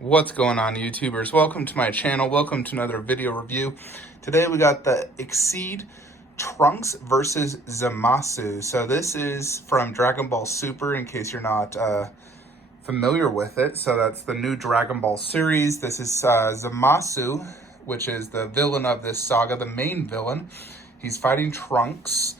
What's going on, YouTubers? Welcome to my channel. Welcome to another video review. Today we got the Xceed Trunks versus Zamasu. So this is from Dragon Ball Super, in case you're not familiar with it. So that's the new Dragon Ball series. This is Zamasu, which is the villain of this saga, the main villain. He's fighting Trunks.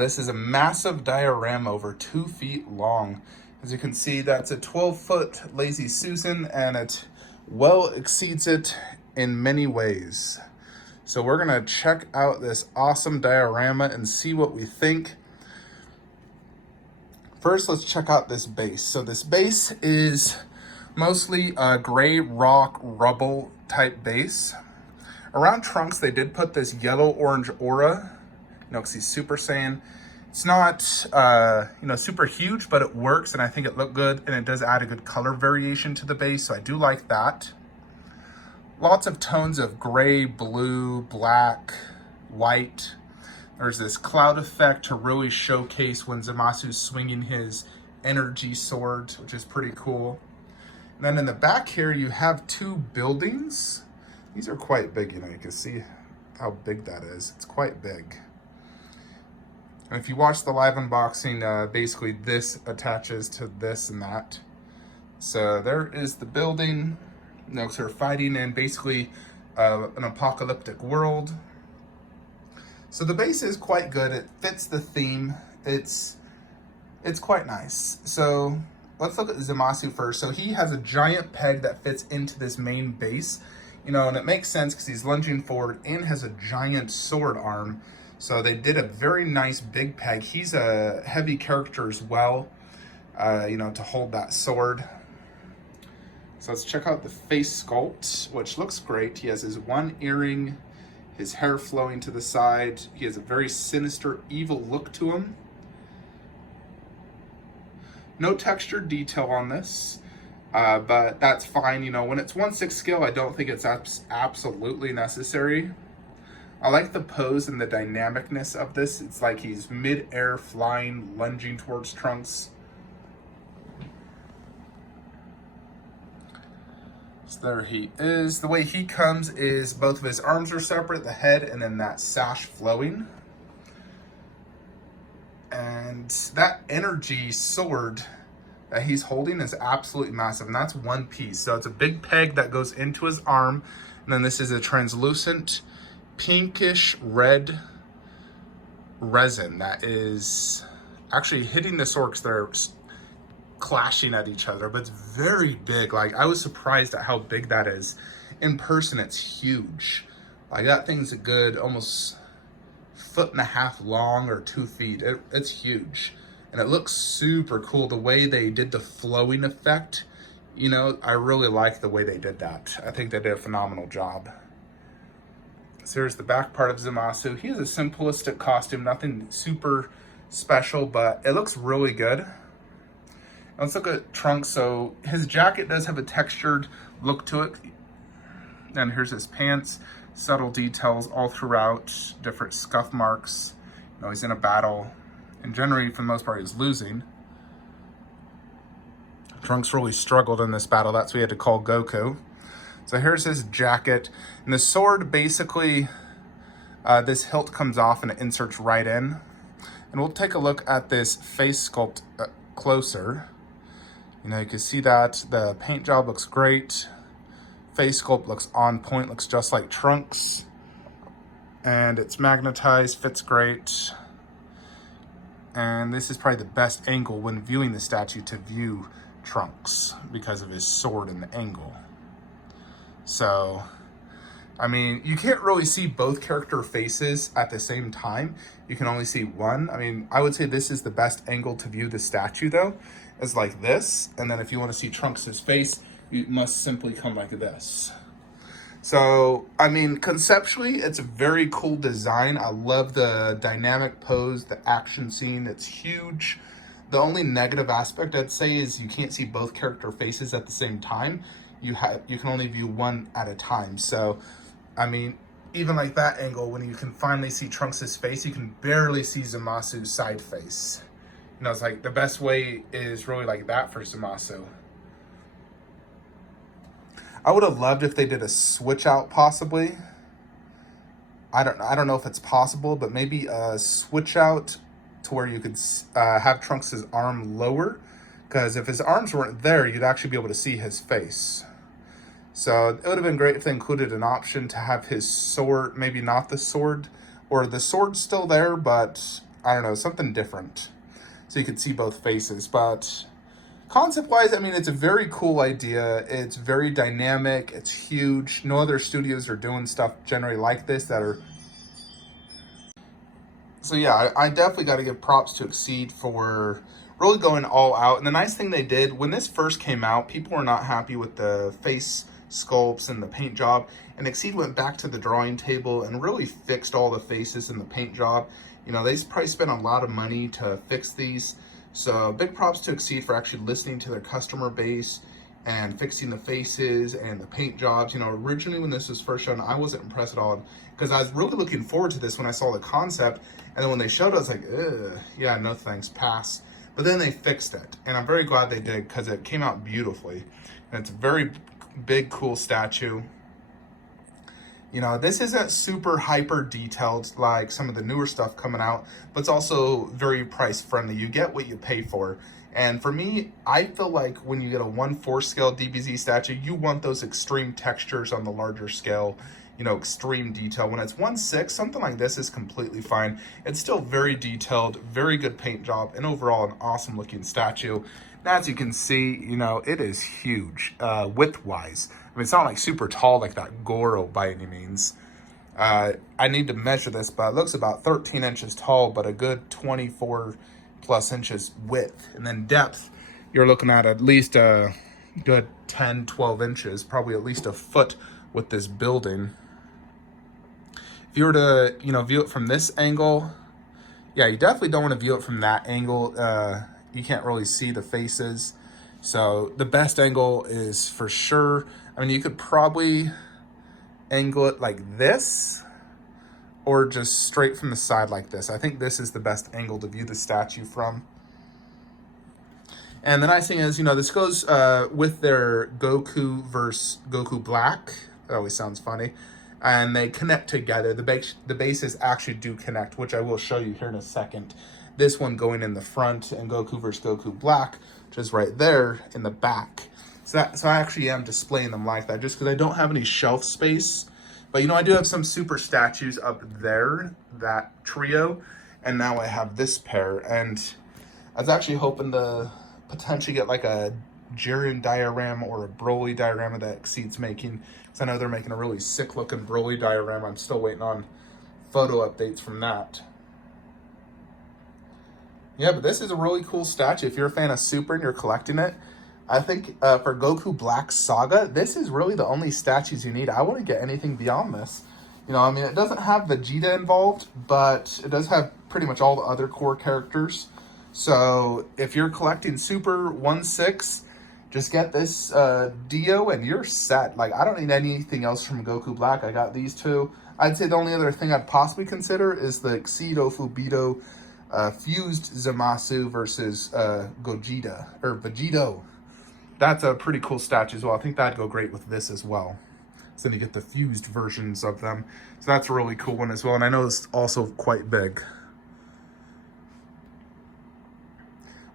This is a massive diorama over 2 feet long. As you can see, that's a 12-foot Lazy Susan, and it well exceeds it in many ways. So we're gonna check out this awesome diorama and see what we think. First, let's check out this base. So this base is mostly a gray rock rubble type base. Around Trunks, they did put this yellow-orange aura, because he's Super Saiyan. It's not, super huge, but it works, and I think it looked good, and it does add a good color variation to the base, so I do like that. Lots of tones of gray, blue, black, white. There's this cloud effect to really showcase when Zamasu's swinging his energy sword, which is pretty cool. And then in the back here, you have 2 buildings. These are quite big, you can see how big that is. It's quite big. And if you watch the live unboxing, basically this attaches to this and that. So there is the building. So we're fighting in basically an apocalyptic world. So the base is quite good. It fits the theme. It's quite nice. So let's look at Zamasu first. So he has a giant peg that fits into this main base, and it makes sense because he's lunging forward and has a giant sword arm. So they did a very nice big peg. He's a heavy character as well, to hold that sword. So let's check out the face sculpt, which looks great. He has his one earring, his hair flowing to the side. He has a very sinister, evil look to him. No texture detail on this, but that's fine. When it's 1/6 scale, I don't think it's absolutely necessary. I like the pose and the dynamicness of this. It's like he's mid-air flying, lunging towards Trunks. So there he is. The way he comes is both of his arms are separate, the head, and then that sash flowing. And that energy sword that he's holding is absolutely massive, and that's one piece. So it's a big peg that goes into his arm, and then this is a translucent pinkish red resin that is actually hitting the sword because they're clashing at each other, but it's very big. Like, I was surprised at how big that is. In person, it's huge. Like, that thing's a good almost 1.5 feet long or 2 feet. It's huge, and it looks super cool. The way they did the flowing effect, I really like the way they did that. I think they did a phenomenal job. So here's the back part of Zamasu. He has a simplistic costume, nothing super special, but it looks really good. Let's look at Trunks. So his jacket does have a textured look to it. And here's his pants, subtle details all throughout, different scuff marks. He's in a battle, and generally, for the most part, he's losing. Trunks really struggled in this battle. That's why he had to call Goku. So here's his jacket, and the sword basically, this hilt comes off and it inserts right in. And we'll take a look at this face sculpt closer. You can see that the paint job looks great. Face sculpt looks on point, looks just like Trunks. And it's magnetized, fits great. And this is probably the best angle when viewing the statue to view Trunks because of his sword and the angle. So, you can't really see both character faces at the same time. You can only see one. I would say this is the best angle to view the statue, though, is like this. And then if you want to see Trunks' face, you must simply come like this. So, conceptually, it's a very cool design. I love the dynamic pose, the action scene. It's huge. The only negative aspect, I'd say, is you can't see both character faces at the same time. You can only view one at a time. So, even like that angle, when you can finally see Trunks' face, you can barely see Zamasu's side face. It's like the best way is really like that for Zamasu. I would have loved if they did a switch out possibly. I don't know if it's possible, but maybe a switch out to where you could have Trunks' arm lower, because if his arms weren't there, you'd actually be able to see his face. So it would have been great if they included an option to have his sword, maybe not the sword, or the sword's still there, but I don't know, something different. So you could see both faces. But concept-wise, I mean, it's a very cool idea. It's very dynamic. It's huge. No other studios are doing stuff generally like this that are... So yeah, I definitely got to give props to Xceed for really going all out. And the nice thing they did, when this first came out, people were not happy with the face sculpts and the paint job. And Xceed went back to the drawing table and really fixed all the faces in the paint job. You know, they probably spent a lot of money to fix these. So big props to Xceed for actually listening to their customer base and fixing the faces and the paint jobs. You know, originally when this was first shown, I wasn't impressed at all, because I was really looking forward to this when I saw the concept. And then when they showed it, I was like, ugh, yeah, no thanks, pass. But then they fixed it. And I'm very glad they did, because it came out beautifully. And it's a very big, cool statue. You know, this isn't super hyper detailed like some of the newer stuff coming out, but it's also very price friendly. You get what you pay for. And for me, I feel like when you get a 1/4 scale DBZ statue, you want those extreme textures on the larger scale, you know, extreme detail. When it's 1/6, something like this is completely fine. It's still very detailed, very good paint job, and overall an awesome looking statue. Now, as you can see, you know, it is huge, width-wise. I mean, it's not like super tall like that Goro by any means. I need to measure this, but it looks about 13 inches tall, but a good 24 plus inches width. And then depth, you're looking at least a good 10, 12 inches, probably at least a foot with this building. If you were to, you know, view it from this angle, yeah, you definitely don't want to view it from that angle. You can't really see the faces. So the best angle is for sure, I mean, you could probably angle it like this or just straight from the side like this. I think this is the best angle to view the statue from. And the nice thing is, you know, this goes with their Goku versus Goku Black. That always sounds funny. And they connect together. The bases actually do connect, which I will show you here in a second. This one going in the front and Goku versus Goku Black, which is right there in the back. So I actually am displaying them like that just because I don't have any shelf space. But, you know, I do have some super statues up there, that trio. And now I have this pair. And I was actually hoping to potentially get like a Jiren diorama or a Broly diorama that Xceed's making. Because I know they're making a really sick looking Broly diorama. I'm still waiting on photo updates from that. Yeah, but this is a really cool statue. If you're a fan of Super and you're collecting it, I think for Goku Black Saga, this is really the only statues you need. I wouldn't get anything beyond this. You know, I mean, it doesn't have Vegeta involved, but it does have pretty much all the other core characters. So if you're collecting Super 1/6, just get this Dio and you're set. Like, I don't need anything else from Goku Black. I got these two. I'd say the only other thing I'd possibly consider is the Xceed Ofubito fused Zamasu versus Gogeta, or Vegito. That's a pretty cool statue as well. I think that'd go great with this as well. So then you get the fused versions of them. So that's a really cool one as well. And I know it's also quite big.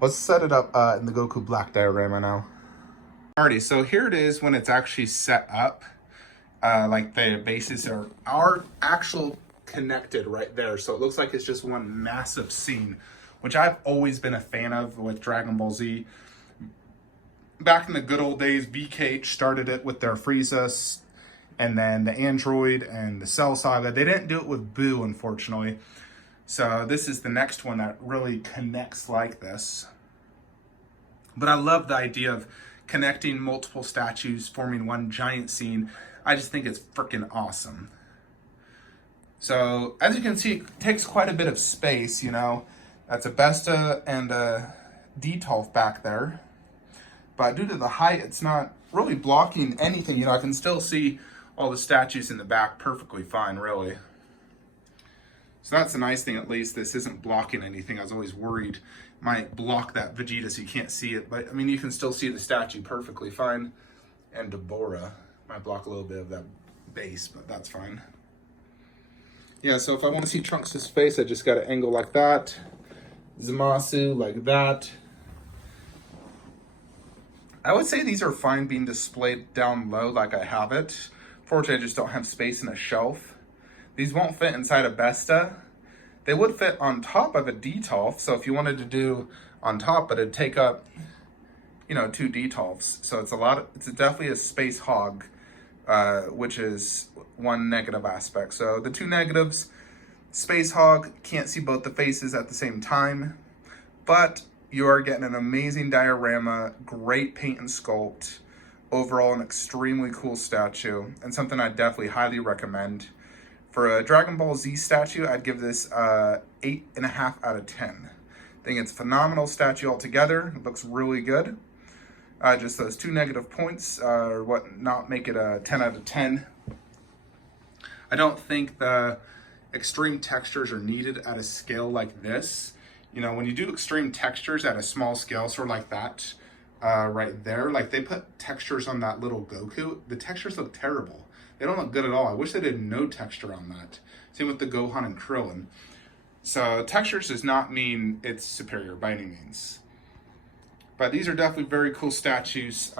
Let's set it up in the Goku Black diorama now. Alrighty, so here it is when it's actually set up. Like the bases are actual connected right there. So it looks like it's just one massive scene, which I've always been a fan of with Dragon Ball Z. Back in the good old days, VKH started it with their Frieza, and then the Android and the Cell Saga. They didn't do it with Boo, unfortunately. So this is the next one that really connects like this. But I love the idea of connecting multiple statues, forming one giant scene. I just think it's freaking awesome. So as you can see, it takes quite a bit of space, you know. That's a Besta and a Detolf back there. But due to the height, it's not really blocking anything. You know, I can still see all the statues in the back perfectly fine, really. So that's a nice thing, at least. This isn't blocking anything. I was always worried it might block that Vegeta so you can't see it. But, I mean, you can still see the statue perfectly fine. And Deborah. Might block a little bit of that base, but that's fine. Yeah, so if I want to see Trunks' face, I just got to angle like that. Zamasu like that. I would say these are fine being displayed down low like I have it. Fortunately, I just don't have space in a shelf. These won't fit inside a Besta. They would fit on top of a Detolf, so if you wanted to do on top, but it'd take up, you know, 2 Detolfs. So it's definitely a space hog, which is one negative aspect. So the 2 negatives, space hog, can't see both the faces at the same time, but you are getting an amazing diorama, great paint and sculpt, overall an extremely cool statue, and something I definitely highly recommend. For a Dragon Ball Z statue, I'd give this 8.5 out of 10. I think it's a phenomenal statue altogether. It looks really good. Just those 2 negative points are what not make it a 10 out of 10. I don't think the extreme textures are needed at a scale like this. You know, when you do extreme textures at a small scale, sort of like that right there, like they put textures on that little Goku, the textures look terrible. They don't look good at all. I wish they did no texture on that. Same with the Gohan and Krillin. So textures does not mean it's superior by any means. But these are definitely very cool statues.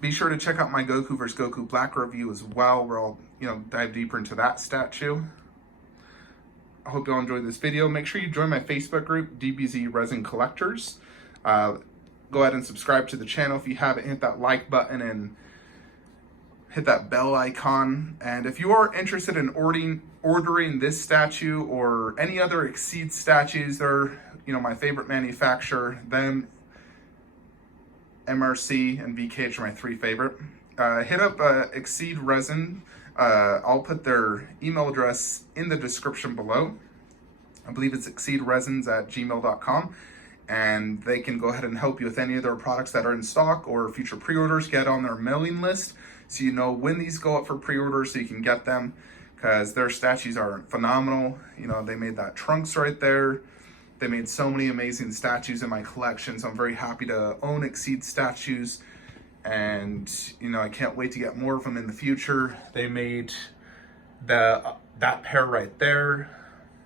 Be sure to check out my Goku vs. Goku Black review as well, where I'll, you know, dive deeper into that statue. I hope you all enjoyed this video. Make sure you join my Facebook group, DBZ Resin Collectors. Go ahead and subscribe to the channel if you haven't. Hit that like button and hit that bell icon. And if you are interested in ordering this statue or any other Xceed statues, they're, you know, my favorite manufacturer. Them, MRC, and VKH are my 3 favorite. Hit up xceedresin. I'll put their email address in the description below. I believe it's xceedresins@gmail.com. And they can go ahead and help you with any of their products that are in stock or future pre-orders. Get on their mailing list so you know when these go up for pre-order so you can get them, because their statues are phenomenal. You know, they made that Trunks right there. They made so many amazing statues in my collection, so I'm very happy to own Xceed statues. And, you know, I can't wait to get more of them in the future. They made that pair right there.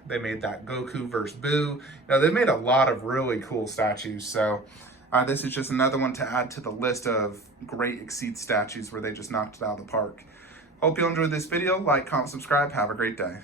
They made that Goku versus Boo. Now, they made a lot of really cool statues. So this is just another one to add to the list of great Xceed statues where they just knocked it out of the park. Hope you enjoyed this video. Like, comment, subscribe. Have a great day.